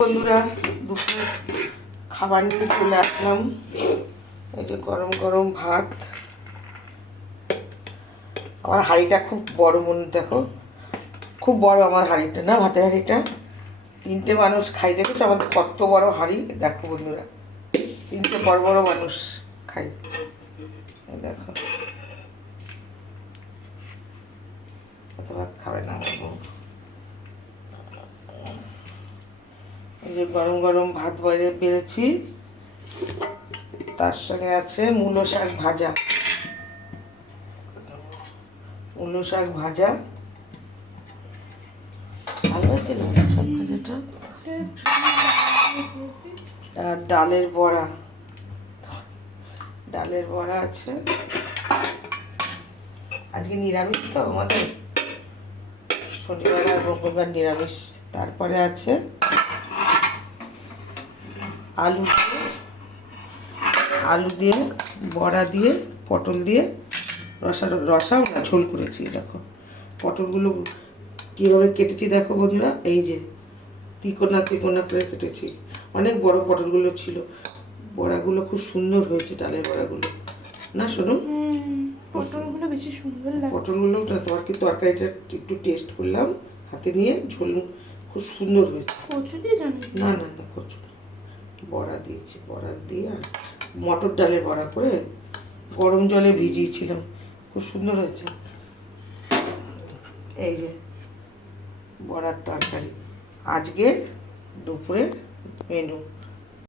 বন্ধুরা, দুপুরে খাবার নিয়ে চলে আসলাম। এই যে গরম গরম ভাত। আমার হাঁড়িটা খুব বড়, মনে দেখো খুব বড় আমার হাঁড়িটা, না ভাতের হাঁড়িটা। 3টে মানুষ খাই, দেখেছো আমাদের কত বড় হাঁড়ি। দেখো বন্ধুরা, 3টে বড় বড় মানুষ খাই। দেখো কত ভাত খাবে না আমার বউ। এই যে গরম গরম ভাত বেড়েছি, তার সঙ্গে আছে মূলো শাক ভাজা। মূলো শাক ভাজা ভালো হয়েছে না শাক ভাজাটা। আর ডালের বড়া আছে। আজকে নিরামিষ তো আমাদের, শনিবার আর মঙ্গলবার নিরামিষ। তারপরে আছে আলু দিয়ে বড়া দিয়ে পটল দিয়ে রসাও না ঝোল করেছি। দেখো পটলগুলো কীভাবে কেটেছি দেখো বন্ধুরা, এই যে তিকোনা করে কেটেছি। অনেক বড় পটলগুলো ছিল। বড়াগুলো খুব সুন্দর হয়েছে, ডালের বড়াগুলো না শোনো, পটলগুলো বেশি সুন্দর লাগে। পটলগুলো তরকারিটা একটু টেস্ট করলাম হাতে নিয়ে, ঝোল খুব সুন্দর হয়েছে। কচু দিয়ে জানি না কচু বড়া দিয়েছি। বড়া দিয়ে আর মটর ডালের বড়া করে গরম জলে ভিজিয়েছিলাম, খুব সুন্দর হয়েছে। এই যে বড়ার তরকারি আজকে দুপুরের মেনু।